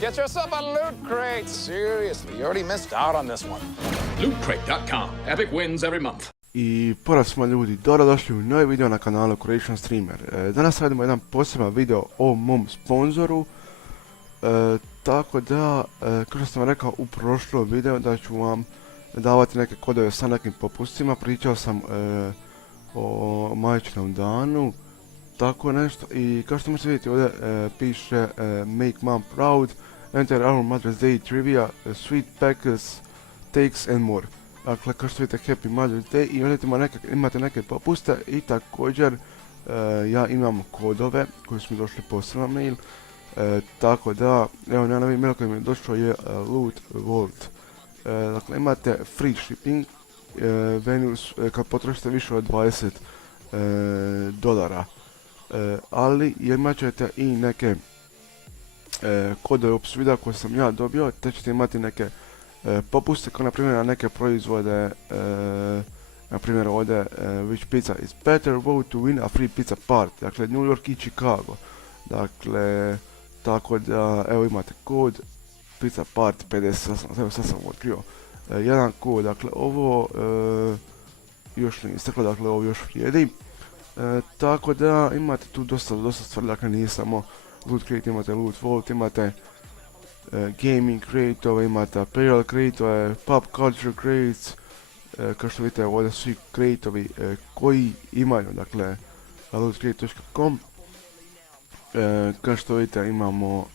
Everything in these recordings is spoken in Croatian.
Get yourself a Loot Crate. Seriously, you already missed out on this one. LootCrate.com. Epic wins every month. I pozdrav svima ljudi, dobrodošli u novi video na kanalu Croatian Streamer. Danas radimo jedan poseban video o mom sponzoru. Tako da, kao što sam rekao u prošlom videu, da ću vam davati neke kodove sa nekim popustima. Pričao sam o majčinom danu, tako nešto. I kao što možete vidjeti ovdje piše Make Mom Proud, Enter our Mother's Day Trivia, Sweet Packers, Takes and more. Dakle, kao što vidite, Happy Mother's Day i ovdje imate neke popuste i također ja imam kodove koji su mi došli posebno na mail. Tako da, evo, na novi mail koji mi je došao je Loot Vault. Dakle, imate free shipping Venus kad potrošite više od $20, ali imat ćete i neke kodove opis videa koje sam ja dobio, te ćete imati neke popuste kao na primjer na neke proizvode, na primjer ovdje which pizza is better, vote to win a free pizza party, dakle New York i Chicago. Dakle, tako da, evo imate kod pizza party 50, evo sad sam otkrio jedan kod, dakle ovo još nije isteklo, dakle ovo još vrijedi. Tako da imate tu dosta stvari, dakle nije samo Loot Crate, imate Loot Vault, imate Gaming Crate, imate Apparel Crate, Pop Culture Crates, kao što vidite ovdje svi crate-ovi koji imaju, dakle lootcrate.com. Kao što vidite imamo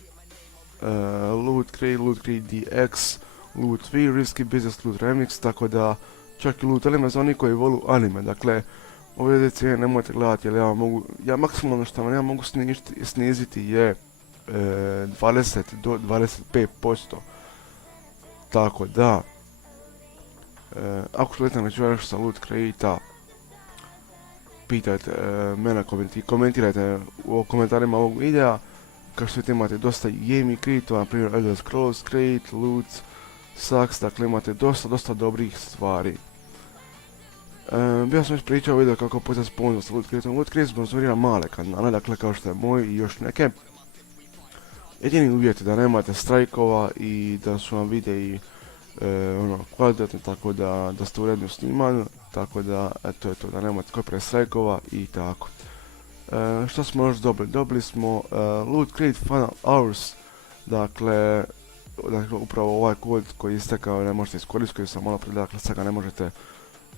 Loot Crate, Loot Crate DX, Loot 3, Risky Business, Loot Remix, tako da čak i Loot anime za oni koji volu anime, dakle ove cijene nemojte gledati jer ja maksimalno što vam ja mogu sniziti je 20 do 25%. Tako da, ako želite naći nešto sa Loot Crate-a, pitajte mene, komentirajte u komentarima ovog videa. Kao što vidite imate dosta gaming crate-ova, na primjer Elder Scrolls Crate, Loot Sucks, dakle imate dosta dobrih stvari. Ja sam već pričao u videu kako postati sponsor sa Loot Crate-om. Loot Crate sponsorira male kanale, dakle kao što je moj i još neke. Jedini uvjet je da nemate strajkova i da su vam videi kvalitetni, tako da ste uredno snimani, tako da eto je to, da nemate koje strajkova i tako. Što smo još dobili? Dobili smo Loot Crate Funnel Hours, dakle upravo ovaj kod koji je istekao ne možete iskoristiti, koji sam malo prije, dakle sad ga ne možete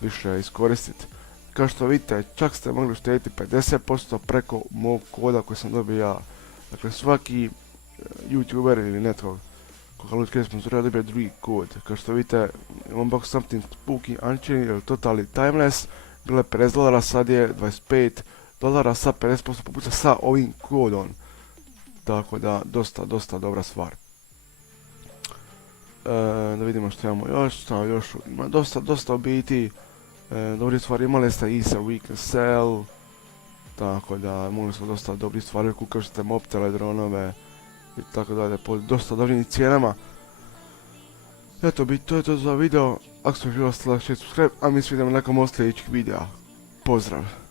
više iskoristiti. Kao što vidite, čak ste mogli uštediti 50% preko mog koda koji sam dobio ja. Dakle, svaki YouTuber ili netko koga Loot Crate sponsorira dobije drugi kod. Kao što vidite, Unbox Something Spooky Unchained ili Totally Timeless, bilo je $50, sad je $25 sa 50% popusta sa ovim kodom. Tako da, dosta dobra stvar. Da vidimo što imamo još, ima dosta u biti dobri stvari. Imali ste Easter Weekend Sale, tako da imali smo dosta dobrih stvari, kao što ste mobitele, dronove i tako dalje, po dosta dobrim cijenama. Eto, to je to za video. Ako ste želeli, stavite like, subscribe, a mi se vidimo nekom od sljedećih videa. Pozdrav!